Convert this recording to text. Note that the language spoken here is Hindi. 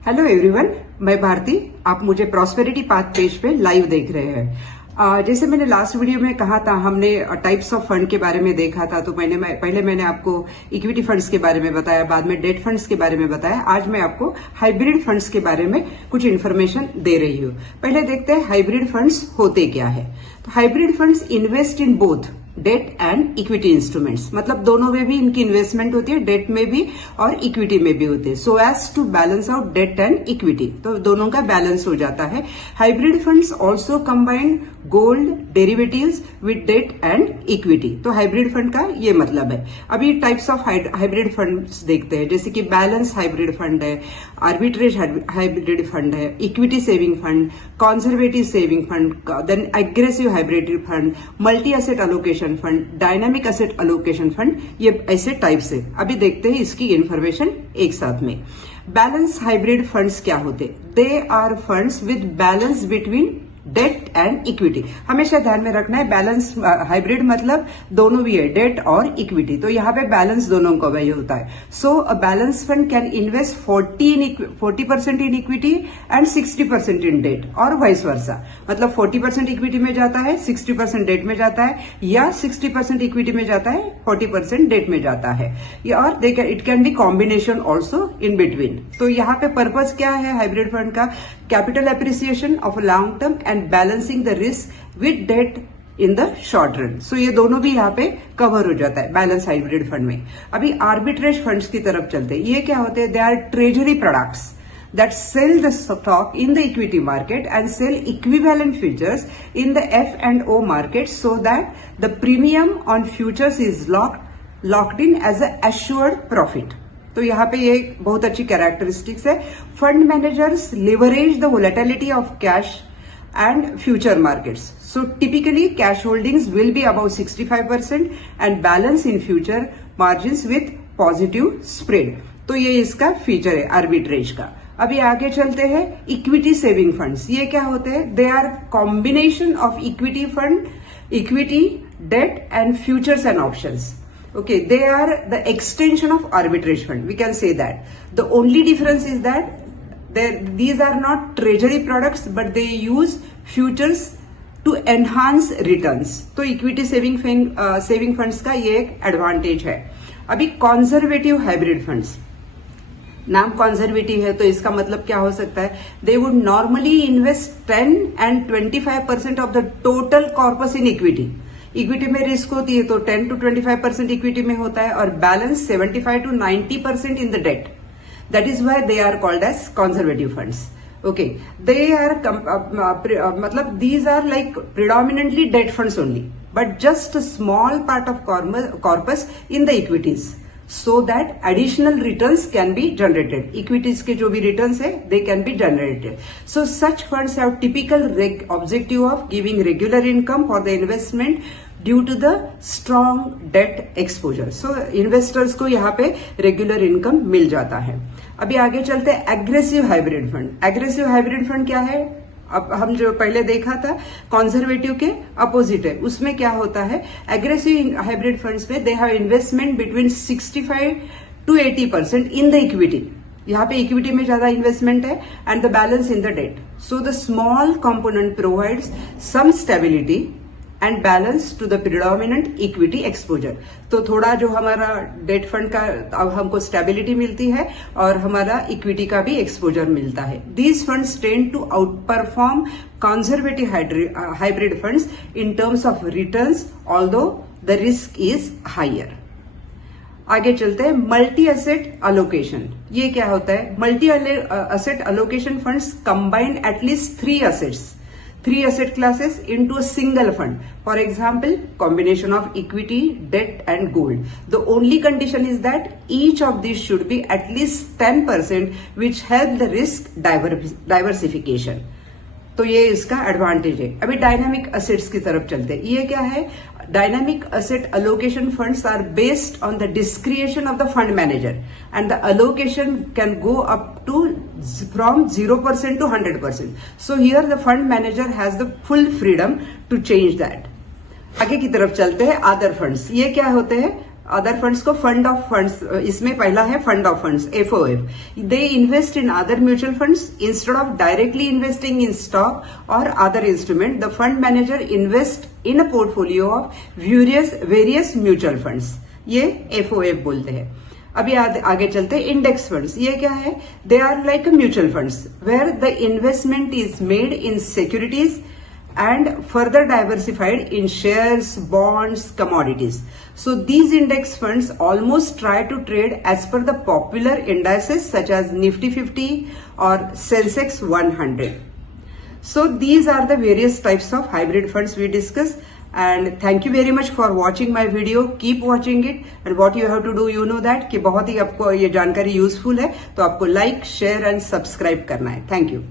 हेलो एवरीवन, मैं भारती। आप मुझे प्रॉस्पेरिटी पाथ पेज पे लाइव देख रहे हैं। जैसे मैंने लास्ट वीडियो में कहा था, हमने टाइप्स ऑफ फंड के बारे में देखा था। तो पहले मैंने आपको इक्विटी फंड्स के बारे में बताया, बाद में डेट फंड्स के बारे में बताया। आज मैं आपको हाइब्रिड फंड्स के बारे में कुछ इन्फॉर्मेशन दे रही हूँ। पहले देखते हैं हाइब्रिड फंड्स होते क्या है। तो hybrid funds invest in both debt and equity instruments, मतलब दोनों में भी इनकी इन्वेस्टमेंट होती है, डेट में भी और इक्विटी में भी होती है, so as to balance out debt and equity. तो दोनों का बैलेंस हो जाता है। Hybrid funds also combine gold derivatives with debt and equity. तो हाइब्रिड फंड का ये मतलब है। अभी टाइप्स ऑफ हाइब्रिड फंड्स देखते हैं, जैसे कि बैलेंस हाइब्रिड फंड है, आर्बिट्रेज हाइब्रिड फंड है, equity saving fund, conservative saving fund, then aggressive hybrid fund, multi asset allocation fund, dynamic asset allocation fund. ये ऐसे टाइप्स है। अभी देखते हैं इसकी इंफॉर्मेशन एक साथ में। बैलेंस हाइब्रिड फंड्स क्या होते? They are funds with balance between debt and equity. हमेशा ध्यान में रखना है, बैलेंस हाइब्रिड मतलब दोनों भी है, डेट और इक्विटी। तो यहाँ पे बैलेंस दोनों का वही होता है। So a balance fund can invest 40% in equity and 60% in debt, और वाइस वर्सा। मतलब 40% इक्विटी में जाता है, 60% डेट में जाता है, या 60% इक्विटी में जाता है, 40% डेट में जाता है, और it can be combination also in between. तो यहाँ पे पर्पज क्या है हाइब्रिड फंड का? Capital appreciation of long term and balancing the risk with debt in the short run. So ये दोनों भी यहाँ पे कवर हो जाता है बैलेंस हाइब्रिड फंड में। अभी आर्बिट्रेज फंड्स की तरफ चलते हैं। ये क्या होते हैं? They are treasury products that sell the stock in the equity market and sell equivalent futures in the F&O market, so that the premium on futures is locked in as a assured profit. तो यहाँ पे ये बहुत अच्छी कैरेक्टरिस्टिक्स है। Fund managers leverage the volatility of cash and future markets. So typically cash holdings will be above 65% and balance in future margins with positive spread. तो ये इसका फीचर है आर्बिट्रेज का। अभी आगे चलते हैं। इक्विटी सेविंग फंड्स, ये क्या होते हैं? They are combination of equity fund, equity, debt and futures and options. Okay, they are the extension of arbitrage fund. We can say that. The only difference is that these are not treasury products, but they use futures to enhance returns. तो इक्विटी सेविंग फंड्स का ये एक एडवांटेज है। अभी कंजर्वेटिव हाइब्रिड फंड्स, नाम कंजर्वेटिव है तो इसका मतलब क्या हो सकता है? They would normally invest 10 and 25% of the total corpus in equity. Equity में रिस्क होती है तो 10 to 25% इक्विटी में होता है, और balance 75 to 90% in the debt. That is why they are called as conservative funds. Okay, they are मतलब these are like predominantly debt funds only, but just small part of corpus in the equities, so that additional returns can be generated. Equities के जो भी returns है, they can be generated. So such funds have typical objective of giving regular income for the investment due to the strong debt exposure. So investors को यहाँ पे regular income मिल जाता है. अभी आगे चलते हैं aggressive hybrid fund. Aggressive hybrid fund क्या है? अब हम जो पहले देखा था कंजर्वेटिव के अपोजिट है। उसमें क्या होता है? एग्रेसिव हाइब्रिड फंड्स में they have investment between 65 to 80% in the equity. यहाँ पे इक्विटी में ज्यादा इन्वेस्टमेंट है and the balance in the debt. So the small component provides some stability and balance to the predominant equity exposure. तो थोड़ा जो हमारा डेट फंड का अब हमको स्टेबिलिटी मिलती है और हमारा इक्विटी का भी एक्सपोजर मिलता है। These funds tend to outperform conservative hybrid funds in terms of returns, although the risk is higher. आगे चलते हैं मल्टी एसेट अलोकेशन. ये क्या होता है? Multi asset allocation funds combine at least 3 asset classes into a single fund. For example, combination of equity, debt and gold. The only condition is that each of these should be at least 10%, which help the risk diversification. तो ये इसका एडवांटेज है. अभी डायनामिक असेट्स की तरफ चलते हैं. ये क्या है? Dynamic asset allocation funds are based on the discretion of the fund manager and the allocation can go up to from 0% to 100%. So here the fund manager has the full freedom to change that. आगे की तरफ चलते हैं अदर फंड्स. ये क्या होते हैं? अदर फंड्स को फंड ऑफ फंड्स, इसमें पहला है fund of funds FOF। They invest in other mutual funds instead of directly investing in stock और other instrument. The fund manager invest in a portfolio of various mutual funds, ये FOF बोलते हैं। अभी आगे चलते हैं। इंडेक्स फंड्स, ये क्या है? They are like mutual funds where the investment is made in securities and further diversified in shares, bonds, commodities. So these index funds almost try to trade as per the popular indices such as Nifty 50 or Sensex 100. So these are the various types of hybrid funds we discussed. And thank you very much for watching my video. Keep watching it. And what you have to do, you know that कि बहुत ही आपको ये जानकारी यूजफुल है, तो आपको लाइक, शेयर एंड सब्सक्राइब करना है। Thank you.